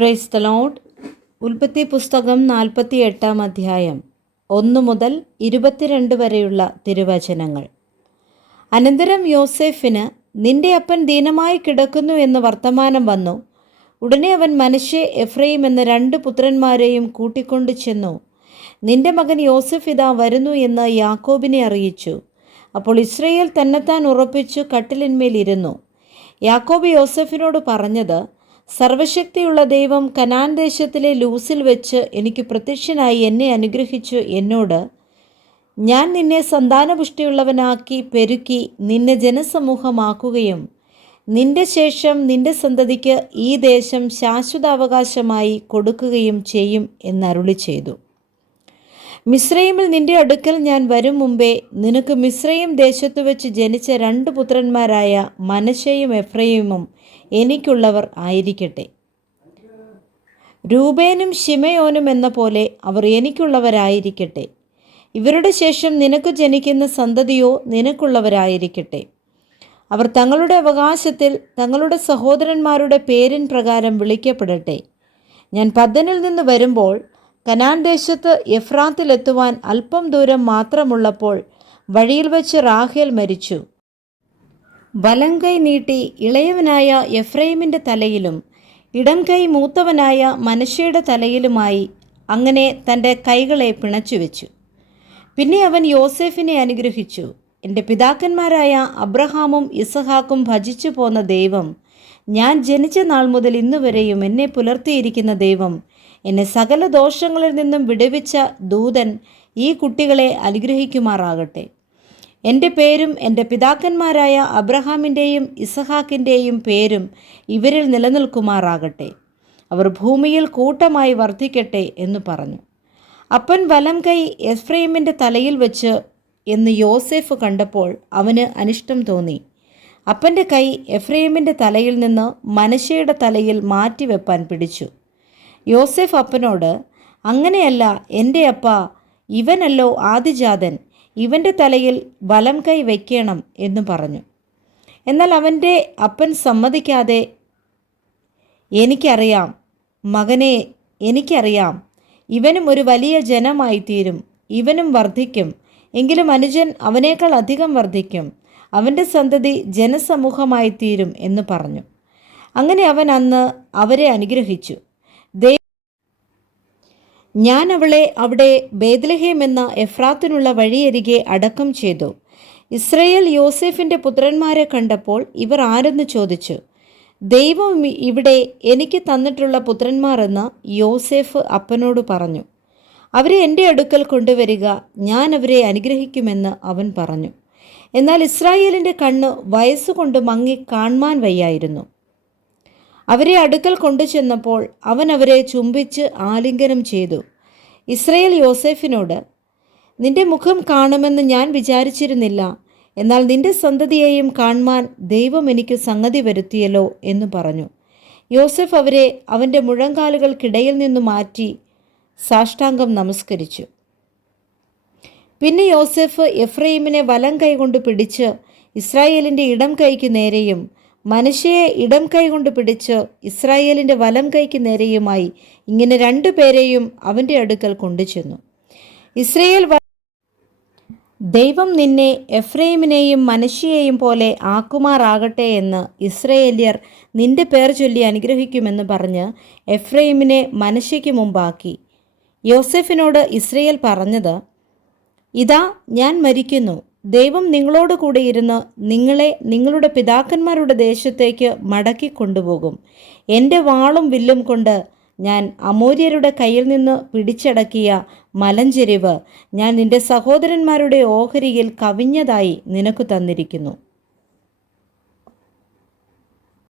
Praise the Lord. ഉൽപ്പത്തി പുസ്തകം 48 അധ്യായം 1 മുതൽ 22 വരെയുള്ള തിരുവചനങ്ങൾ. അനന്തരം യോസേഫിന്, നിന്റെ അപ്പൻ ദീനമായി കിടക്കുന്നു എന്ന് വർത്തമാനം വന്നു. ഉടനെ അവൻ മനശ്ശെ, എഫ്രയീം എന്ന 2 പുത്രന്മാരെയും കൂട്ടിക്കൊണ്ടു ചെന്നു. നിന്റെ മകൻ യോസേഫ് ഇതാ വരുന്നു എന്ന് യാക്കോബിനെ അറിയിച്ചു. അപ്പോൾ ഇസ്രായേൽ തന്നെത്താൻ ഉറപ്പിച്ചു കട്ടിലിന്മേൽ ഇരുന്നു. യാക്കോബ് യോസേഫിനോട് പറഞ്ഞത്, സർവശക്തിയുള്ള ദൈവം കനാൻ ദേശത്തിലെ ലൂസിൽ വെച്ച് എനിക്ക് പ്രത്യക്ഷനായി എന്നെ അനുഗ്രഹിച്ചു എന്നോട്, ഞാൻ നിന്നെ സന്താനപുഷ്ടിയുള്ളവനാക്കി പെരുക്കി നിന്നെ ജനസമൂഹമാക്കുകയും നിന്റെ ശേഷം നിന്റെ സന്തതിക്ക് ഈ ദേശം ശാശ്വതാവകാശമായി കൊടുക്കുകയും ചെയ്യും എന്നരുളി ചെയ്തു. മിസ്രയീമിൽ നിന്റെ അടുക്കൽ ഞാൻ വരും മുമ്പേ നിനക്ക് മിസ്രയീം ദേശത്തു വെച്ച് ജനിച്ച 2 പുത്രന്മാരായ മനശ്ശെയും എഫ്രയീമും എനിക്കുള്ളവർ ആയിരിക്കട്ടെ. രൂബേനും ശിമയോനും എന്ന പോലെ അവർ എനിക്കുള്ളവരായിരിക്കട്ടെ. ഇവരുടെ ശേഷം നിനക്ക് ജനിക്കുന്ന സന്തതിയോ നിനക്കുള്ളവരായിരിക്കട്ടെ. അവർ തങ്ങളുടെ അവകാശത്തിൽ തങ്ങളുടെ സഹോദരന്മാരുടെ പേരിൻ പ്രകാരം വിളിക്കപ്പെടട്ടെ. ഞാൻ പദ്ദനിൽ നിന്ന് വരുമ്പോൾ കനാൻ ദേശത്ത് എഫ്രാത്തിലെത്തുവാൻ അല്പം ദൂരം മാത്രമുള്ളപ്പോൾ വഴിയിൽ വെച്ച് റാഹേൽ മരിച്ചു. വലം കൈ നീട്ടി ഇളയവനായ എഫ്രയീമിൻ്റെ തലയിലും ഇടം കൈ മൂത്തവനായ മനശ്ശെയുടെ തലയിലുമായി അങ്ങനെ തൻ്റെ കൈകളെ പിണച്ചുവെച്ചു. പിന്നെ അവൻ യോസേഫിനെ അനുഗ്രഹിച്ചു. എൻ്റെ പിതാക്കന്മാരായ അബ്രഹാമും ഇസഹാക്കും ഭജിച്ചു പോന്ന ദൈവം, ഞാൻ ജനിച്ച നാൾ മുതൽ ഇന്നുവരെയും എന്നെ പുലർത്തിയിരിക്കുന്ന ദൈവം, എന്നെ സകല ദോഷങ്ങളിൽ നിന്നും വിടുവിച്ച ദൂതൻ ഈ കുട്ടികളെ അനുഗ്രഹിക്കുമാറാകട്ടെ. എൻ്റെ പേരും എൻ്റെ പിതാക്കന്മാരായ അബ്രഹാമിൻ്റെയും ഇസഹാക്കിൻ്റെയും പേരും ഇവരിൽ നിലനിൽക്കുമാറാകട്ടെ. അവർ ഭൂമിയിൽ കൂട്ടമായി വർദ്ധിക്കട്ടെ എന്ന് പറഞ്ഞു. അപ്പൻ വലം കൈ എഫ്രയീമിൻ്റെ തലയിൽ വെച്ച് എന്ന് യോസേഫ് കണ്ടപ്പോൾ അവന് അനിഷ്ടം തോന്നി. അപ്പൻ്റെ കൈ എഫ്രയീമിൻ്റെ തലയിൽ നിന്ന് മനശ്ശെയുടെ തലയിൽ മാറ്റിവെപ്പാൻ പിടിച്ചു. യോസേഫ് അപ്പനോട്, അങ്ങനെയല്ല എൻ്റെ അപ്പ, ഇവനല്ലോ ആദിജാതൻ, ഇവൻ്റെ തലയിൽ വലം കൈ വയ്ക്കണം എന്നു പറഞ്ഞു. എന്നാൽ അവൻ്റെ അപ്പൻ സമ്മതിക്കാതെ, എനിക്കറിയാം മകനെ, എനിക്കറിയാം, ഇവനും ഒരു വലിയ ജനമായി തീരും, ഇവനും വർദ്ധിക്കും, എങ്കിലും അനുജൻ അവനേക്കാൾ അധികം വർദ്ധിക്കും, അവൻ്റെ സന്തതി ജനസമൂഹമായി തീരും എന്ന് പറഞ്ഞു. അങ്ങനെ അവൻ അന്ന് അവരെ അനുഗ്രഹിച്ചു. ഞാൻ അവളെ അവിടെ ബേത്ലഹേം എന്ന എഫ്രാത്തിനുള്ള വഴിയരികെ അടക്കം ചെയ്തു. ഇസ്രായേൽ യോസേഫിൻ്റെ പുത്രന്മാരെ കണ്ടപ്പോൾ ഇവർ ആരെന്ന് ചോദിച്ചു. ദൈവം ഇവിടെ എനിക്ക് തന്നിട്ടുള്ള പുത്രന്മാർ എന്ന് യോസേഫ് അപ്പനോട് പറഞ്ഞു. അവരെ എൻ്റെ അടുക്കൽ കൊണ്ടുവരിക, ഞാൻ അവരെ അനുഗ്രഹിക്കുമെന്ന് അവൻ പറഞ്ഞു. എന്നാൽ ഇസ്രായേലിൻ്റെ കണ്ണ് വയസ്സുകൊണ്ട് മങ്ങി കാൺമാൻ വയ്യായിരുന്നു. അവരെ അടുക്കൽ കൊണ്ടുചെന്നപ്പോൾ അവൻ അവരെ ചുംബിച്ച് ആലിംഗനം ചെയ്തു. ഇസ്രായേൽ യോസേഫിനോട്, നിന്റെ മുഖം കാണുമെന്ന് ഞാൻ വിചാരിച്ചിരുന്നില്ല, എന്നാൽ നിന്റെ സന്തതിയെയും കാൺമാൻ ദൈവം എനിക്ക് സംഗതി വരുത്തിയല്ലോ എന്ന് പറഞ്ഞു. യോസേഫ് അവരെ അവൻ്റെ മുഴങ്കാലുകൾക്കിടയിൽ നിന്ന് മാറ്റി സാഷ്ടാംഗം നമസ്കരിച്ചു. പിന്നെ യോസേഫ് എഫ്രയീമിനെ വലം കൈകൊണ്ട് പിടിച്ച് ഇസ്രായേലിൻ്റെ ഇടം കൈക്ക് നേരെയും മനശ്ശെയെ ഇടം കൈ കൊണ്ട് പിടിച്ച് ഇസ്രായേലിൻ്റെ വലം കൈക്ക് നേരെയുമായി ഇങ്ങനെ 2 പേരെയും അവൻ്റെ അടുക്കൽ കൊണ്ടുചെന്നു. ഇസ്രായേൽ, ദൈവം നിന്നെ എഫ്രയീമിനെയും മനശ്ശെയെയും പോലെ ആക്കുമാറാകട്ടെ എന്ന് ഇസ്രായേല്യർ നിന്റെ പേർ ചൊല്ലി അനുഗ്രഹിക്കുമെന്ന് പറഞ്ഞ് എഫ്രയീമിനെ മനശ്ശെയ്ക്ക് മുമ്പാക്കി. യോസേഫിനോട് ഇസ്രായേൽ പറഞ്ഞത്, ഇതാ ഞാൻ മരിക്കുന്നു, ദൈവം നിങ്ങളോട് കൂടെ ഇരുന്ന് നിങ്ങളെ നിങ്ങളുടെ പിതാക്കന്മാരുടെ ദേശത്തേക്ക് മടക്കി കൊണ്ടുപോകും. എൻ്റെ വാളും വില്ലും കൊണ്ട് ഞാൻ അമോര്യരുടെ കയ്യിൽ നിന്ന് പിടിച്ചടക്കിയ മലഞ്ചെരിവ് ഞാൻ നിന്റെ സഹോദരന്മാരുടെ ഓഹരിയിൽ കവിഞ്ഞതായി നിനക്ക് തന്നിരിക്കുന്നു.